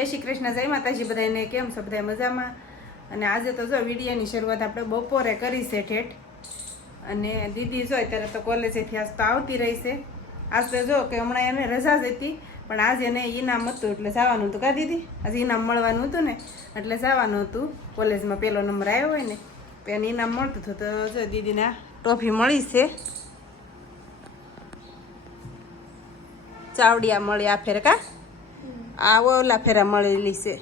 જય શ્રી કૃષ્ણ, જય માતાજી બધાને. કેમ છો બધા? મજામાં? અને આજે તો જો વિડીયોની શરૂઆત આપણે બપોરે કરી છે ઠેઠ. અને દીદી જો અત્યારે તો કોલેજેથી આજ તો આવતી રહી છે. આજ તો જો કે હમણાં એને રજા જ હતી, પણ આજે એને ઇનામ હતું એટલે જવાનું હતું. કા દીદી? આજે ઇનામ મળવાનું હતું ને એટલે જવાનું હતું કોલેજમાં. પહેલો નંબર આવ્યો હોય ને તો એને ઇનામ મળતું હતું. તો જો દીદીને ટ્રોફી મળી છે. ચાવડિયા મળી આ ફેર. કા આ ઓલા ફેરા મળેલી છે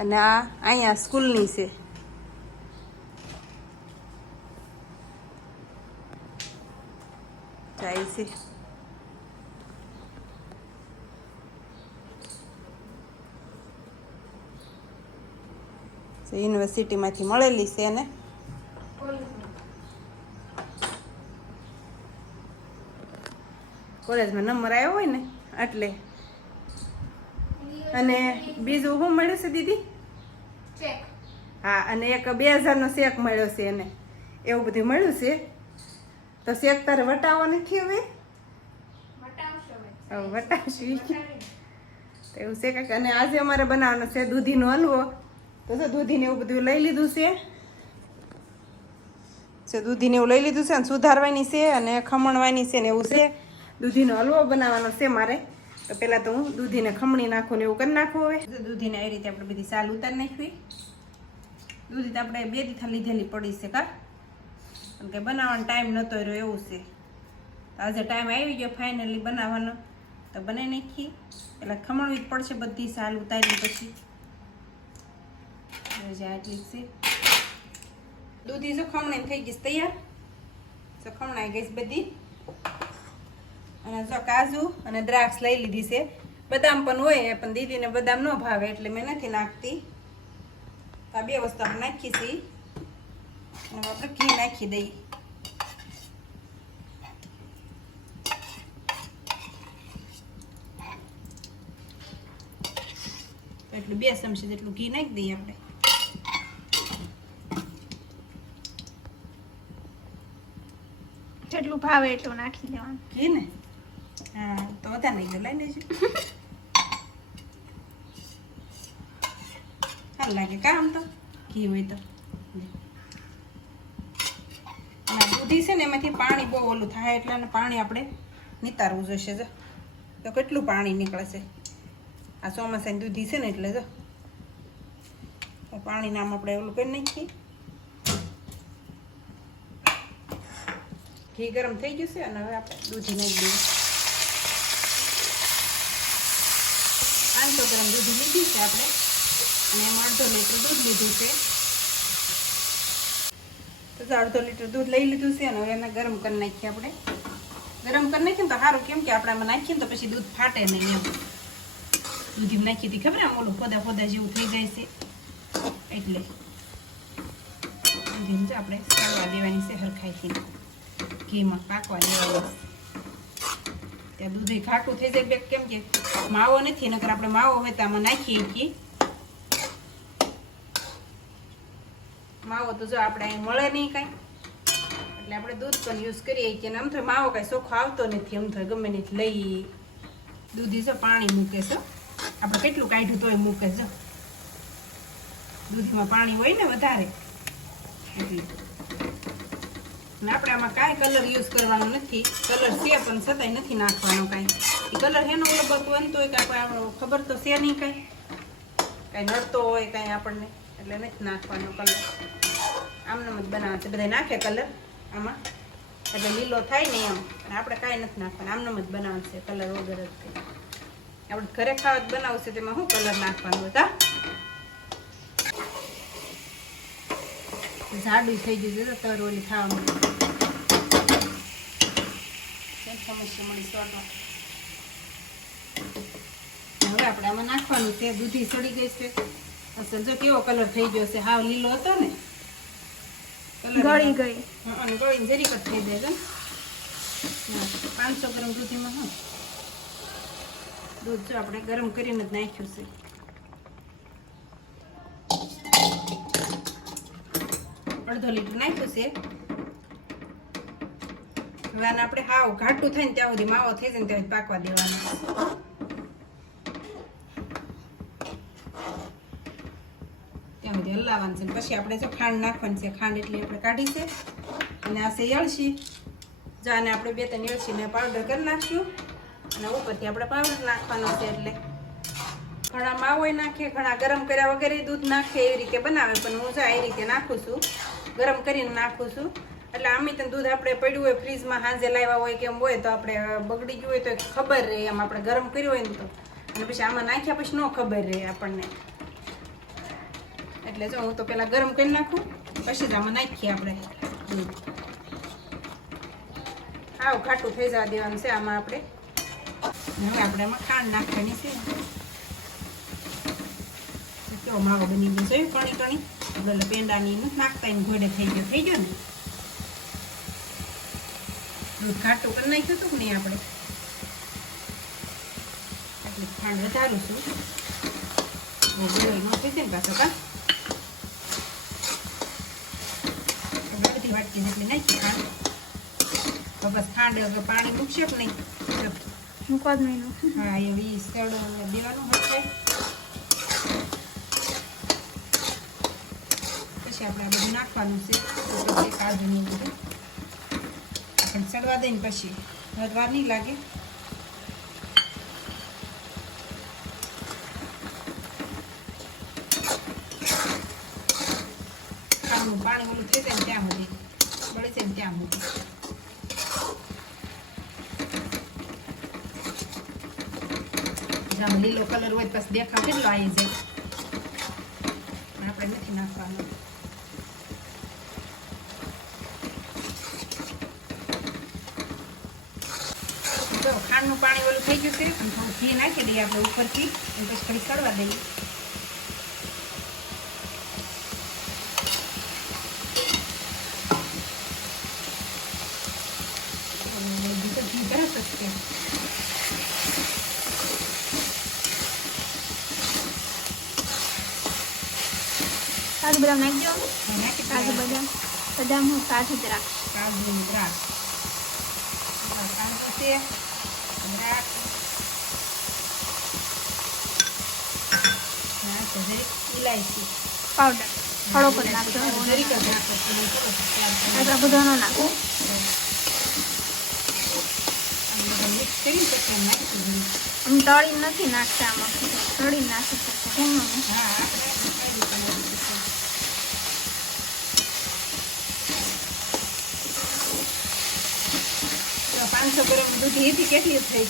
અને આ અહીંયા સ્કૂલની છે. જાય છે યુનિવર્સિટીમાંથી મળેલી છે એને. કોલેજમાં નંબર આવ્યો હોય ને એટલે. અને બીજું શું મળ્યું છે દીદી? ચેક. હા, અને એક 2000નો ચેક મળ્યો છે એને. એવું બધું મળ્યું છે. તો ચેક તારે વટાવવો નથી હવે? વટાવશું એવું છે કાંઈક. અને આજે અમારે બનાવવાનો છે દૂધીનો હલવો. તો જો દૂધીને એવું બધું લઈ લીધું છે. દૂધીને એવું લઈ લીધું છે અને સુધારવાની છે અને ખમણવાની છે ને એવું છે. દૂધીનો હલવો બનાવવાનો છે મારે. તો પહેલાં તો હું દૂધીને ખમણી નાખું ને એવું કરી નાખું. હવે દૂધીને આવી રીતે આપણે બધી સાલ ઉતારી નાખવી. દૂધી તો આપણે 2 દીથા લીધેલી પડી છે. કા કારણ કે બનાવવાનો ટાઈમ નહોતો રહ્યો એવું છે. આજે ટાઈમ આવી ગયો ફાઇનલી બનાવવાનો, તો બનાવી નાખી. એટલે ખમણવી જ પડશે બધી સાલ ઉતારી પછી. આટલી છે દૂધી. જો ખમણી થઈ ગઈ તૈયાર. જો ખમણાઈ ગઈ બધી. અને જો કાજુ અને દ્રાક્ષ લઈ લીધી છે. બદામ પણ હોય પણ દીદીને બદામ ન ભાવે એટલે મેં નથી નાખતી. તો આ 2 વસ્તુ આપણે નાખી છીએ. અને આપણે ઘી નાખી દઈએ. એટલું 2 ચમચી જેટલું ઘી નાખી દઈએ આપણે. જેટલું ભાવે એટલું નાખી દેવાનું ઘી ને. હા, તો વધારે નહીં ગયો. લઈ લેજો. સારું લાગે કામ તો ઘી હોય તો. અને દૂધી છે ને એમાંથી પાણી બહુ ઓલું થાય એટલે પાણી આપણે નિતારવું જોઈશે. જો તો કેટલું પાણી નીકળે છે. આ ચોમાસાની દૂધી છે ને એટલે જો પાણી નામ આપણે ઓલું કરી નાખીએ. ઘી ગરમ થઈ ગયું છે અને હવે આપણે દૂધી નાખી દઈએ. 500 ગ્રામ દૂધી લીધી છે આપણે અને એમાં 1/2 લીટર દૂધ લીધું છે. તો 1/2 લીટર દૂધ લઈ લીધું છે અને હવે એને ગરમ કરી નાખીએ આપણે. ગરમ કરી નાખીએ ને તો સારું, કેમ કે આપણે આમાં નાખીએ ને તો પછી દૂધ ફાટે નહીં એમ. દૂધી નાખી હતી ખબર આમ ઓલું ફોદા ફોદા જેવું થઈ જાય છે એટલે દૂધીને આપણે સારવા દેવાની છે હરખાઈથી. ઘીમાં પાકવા દેવાનું. ત્યાં દૂધ ઘાટું થઈ જાય કેમ કે માવો નથી, નકર આપણે માવો હોય તો આમાં નાખીએ છીએ. માવો તો જો આપણે અહીં મળે નહીં કાંઈ એટલે આપણે દૂધ પણ યુઝ કરીએ છીએ. આમ તો માવો કાંઈ ચોખ્ખો આવતો નથી. આમ તો ગમે નથી લઈ. દૂધી જો પાણી મૂકે છે. આપણે કેટલું કાઢ્યું તોય મૂકે છે. દૂધીમાં પાણી હોય ને વધારે એટલે. અને આપણે આમાં કાંઈ કલર યુઝ કરવાનો નથી. કલર છે પણ છતાંય નથી નાખવાનો કાંઈ. એ કલર હેનો ઓલો બધું બનતો હોય કાંઈ ખબર તો છે નહીં કાંઈ. કાંઈ નડતો હોય કાંઈ આપણને એટલે નથી નાખવાનો કલર. આમનામ જ બનાવે છે બધા. નાખે કલર આમાં એટલે લીલો થાય ને એમ. અને આપણે કાંઈ નથી નાખવાનું. આમનામ જ બનાવશે કલર વગર જ. આપણે ઘરે ખાવા જ બનાવશે તેમાં શું કલર નાખવાનું હતા. જાડું થઈ ગયું છે તર ઓલી ખાવામાં. સમસ્યા મળી સોટો. હવે આપણે આમાં નાખવાનું છે. દૂધી સડી ગઈ છે. અસલ જો કેવો કલર થઈ ગયો છે. હાવ લીલો હતો ને ગળી ગઈ. અને ગળીને જરીક જ થઈ જાય છે. 500 ગ્રામ દૂધીમાં શું દૂધ જો આપણે ગરમ કરીને જ નાખ્યું છે. અડધો લીટર નાખ્યું છે. હવે આને આપણે હાવ ઘાટું થાય ને ત્યાં સુધી માવો થઈ જાય ને ત્યાં પાકવા દેવાનો. ત્યાં સુધી હલાવવાનું છે. પછી આપણે જો ખાંડ નાખવાની છે. ખાંડ એટલી આપણે કાઢી છે અને આ છે એળસી. જાને આપણે 2-3 એળસીને પાવડર કરી નાખ્યું અને ઉપરથી આપણે પાવડર નાખવાનો છે. એટલે ઘણા માવો નાખે, ઘણા ગરમ કર્યા વગેરે દૂધ નાખે, એવી રીતે બનાવે. પણ હું એ રીતે નાખું છું, ગરમ કરીને નાખું છું. એટલે આમે તો દૂધ આપણે પડ્યું હોય ફ્રીજમાં સાંજે લાવ્યા હોય કેમ હોય તો આપણે બગડી ગયું હોય તો ખબર રહે. એમ આપણે ગરમ કર્યું હોય ને તો, અને પછી આમાં નાખ્યા પછી ન ખબર રહે આપણને. એટલે જો હું તો પેલા ગરમ કરી નાખું, પછી જ આમાં નાખીએ આપણે દૂધ. હાવ ખાટું થઈ જવા દેવાનું છે આમાં આપણે. હવે આપણે એમાં ખાંડ નાખવાની છે. કેવો માવો બની ગયો છે, કણી કણી. આપણે પેંડાની નથી નાખતા એને ઘોડે થઈ ગયો ને. દૂધ ખાટું કરી નાખ્યું હતું ને આપણે, એટલે ખાંડ વધારું છું. ગોળો ન થઈ જાય ને પાછો કા. અડધી વાટકી જેટલી નાખી ખાંડ. તો બસ ખાંડ પાણી મૂકશે કે નહીં? મૂકવા જ નહીં. હા, એવી સડ દેવાનું હશે. પછી આપણે આ બધું નાખવાનું છે. કાઢું બધું આપણે ચડવા દઈને પછી વધવાર નહીં લાગે. ખાંડનું પાણી ઓલું થઈ જાય ને ત્યાં સુધી, બળી જાય ને ત્યાં સુધી. લીલો કલર હોય પછી દેખાવ કેટલો આવી જાય. આપણે નથી નાખવાનું. જો ખાંડનું પાણી ઓલું થઈ ગયું છે, પણ થોડું ઘી નાખી દઈએ આપણે ઉપરથી, અને પછી થોડી કડવા દઈએ. ઘી તરત જ છે. કાજુ બદામ નાખજો. કાજુ બદામ હું કાજુ દ્રાક્ષ. કાજુ દ્રાક્ષ કાજુ છે, દ્રાક્ષ ઇલાયચી પાવડર થોડો પર નાખજો. જરીક જ નાખો. આ બધો ન નાખો. મિક્સ કરીને પછી નાખી દઈએ. આમ તળી નથી નાખતા, આમાં તળી નાખી શકતો કેમ? હા, આપણે કઈ રીતે નાખી શકીએ. 500 ગ્રામ દૂધ એથી કેટલી થઈ?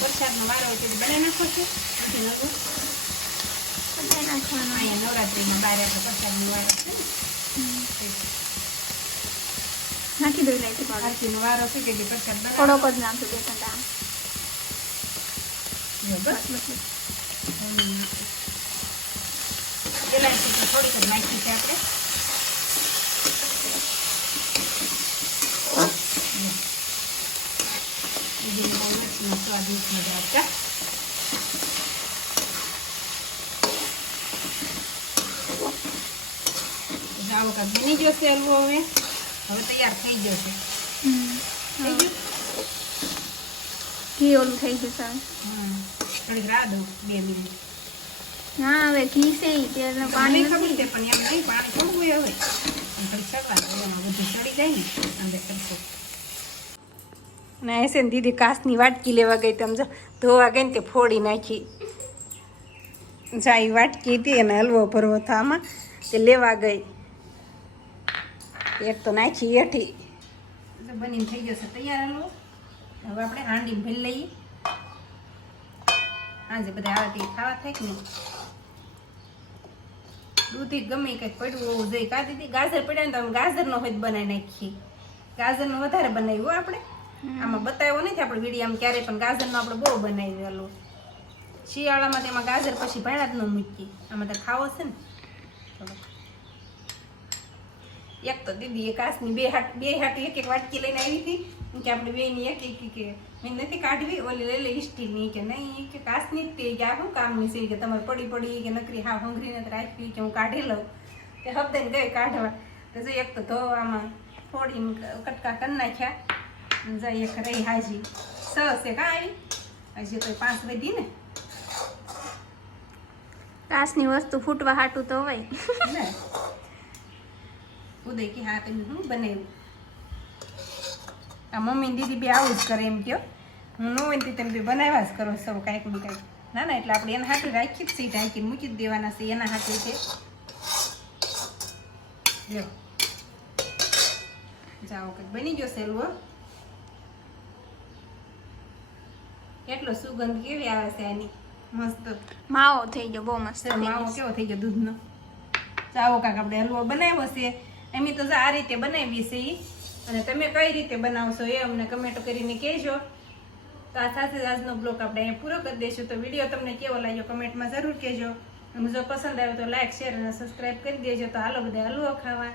પ્રસાદનો વારો હોય તો બનાવી નાખો છો. અહીંયા નવરાત્રીમાં બાર આપણે પ્રસાદનો વારો છે ને, નાખી દો ઇલાયચી પાવડર. આરતીનો વારો છે કે પ્રસાદ થોડોક જ નાખજો. 2 ચમચા બસ. ઇલાયચી તો થોડીક જ નાખી છે આપણે. સ્વાદિષ્ટ મજા આવતા. જાઓ કાંક બની જશે હલવો. હવે તૈયાર થઈ જશે. થઈ ગયું ઘી ઓલું થઈ જશે. થોડીક રાહ દઉં 2 મિનિટ. હા, હવે ઘી છે તેલનું પાણી ખબર છે, પણ એમ નહીં પાણી થોડું હોય. હવે થોડીક ચડવા દો, એમાં બધું ચડી જાય ને અંદર કરશો. ને એસે ને દીદી કાચની વાટકી લેવા ગઈ. તમે જો ધોવા ગઈ ને તે ફોડી નાખી. જાય વાટકી હતી અને હલવો ભરવો હતો આમાં, તે લેવા ગઈ. એક તો નાખી એઠી. બનીને થઈ જશે તૈયાર હલવો. હવે આપણે હાંડીમાં ભરી લઈએ. હાજે બધા આવા તે ખાવા થાય કે નહીં. દૂધી ગમે કંઈક પડ્યું હોવું જોઈએ. કા દીદી ગાજર પડ્યા ને તો અમે ગાજરનો હોય બનાવી નાખીએ. ગાજરનો વધારે બનાવ્યું આપણે. આમાં બતાવ્યો નથી આપણે વિડીયામાં ક્યારેય, પણ ગાજરનો આપણે બહુ બનાવેલું. શિયાળામાં તેમાં ગાજર પછી ભાણા જ ન મૂકીએ. આમાં તો ખાવો છે ને થોડોક. એક તો દીદી એ કાચની બે હાટ એક વાટકી લઈને આવી હતી કે આપણે બેની એક કે મેં નથી કાઢવી, ઓલી લઈ લે સ્ટીલની. કે નહીં કે કાચની જ તે કે આ શું કામની છે, કે તમારે પડી પડી કે નકરી હા હંગરી નથી રાખવી, કે હું કાઢી લઉં. તે હબદાને ગઈ કાઢવા. તો જો એક તો ધોવામાં ફોડીને કટકા કરી નાખ્યા. જાય એક રહી હાજી. છે કાં આવી આજે તો 5 વધી ને કાચની વસ્તુ ફૂટવા હાટું તો હોય. ને ઉદય કે હા તમે હું બનાવ્યું. આ મમ્મી દીદી બી આવું જ કરે એમ કયો. હું ન હોય ને તમે બી બનાવ્યા જ કરો સૌ કાંઈક ને કાંઈક. ના ના એટલે આપણે એના હાટું રાખી જ છે ઢાંકીને મૂકી જ દેવાના છે એના હાટું છે. લ્યો જાઓ કંઈક બની ગયો છે હલવો. કેટલો સુગંધ કેવી આવે છે આની મસ્ત. માવો થઈ ગયો બહુ મસ્ત. માવો કેવો થઈ ગયો દૂધનો. ચાવો કાંક આપણે હલવો બનાવ્યો છે. એમ તો આ રીતે બનાવી છે ઈ. અને તમે કઈ રીતે બનાવશો એ અમને કમેન્ટ કરીને કહેજો. તો આ સાથે આજનો બ્લોગ આપણે અહીંયા પૂરો કરી દઈશું. તો વિડીયો તમને કેવો લાગ્યો કમેન્ટમાં જરૂર કહેજો. અને જો પસંદ આવ્યો તો લાઈક શેર અને સબસ્ક્રાઈબ કરી દેજો. તો હાલો બધા હલવો ખાવા.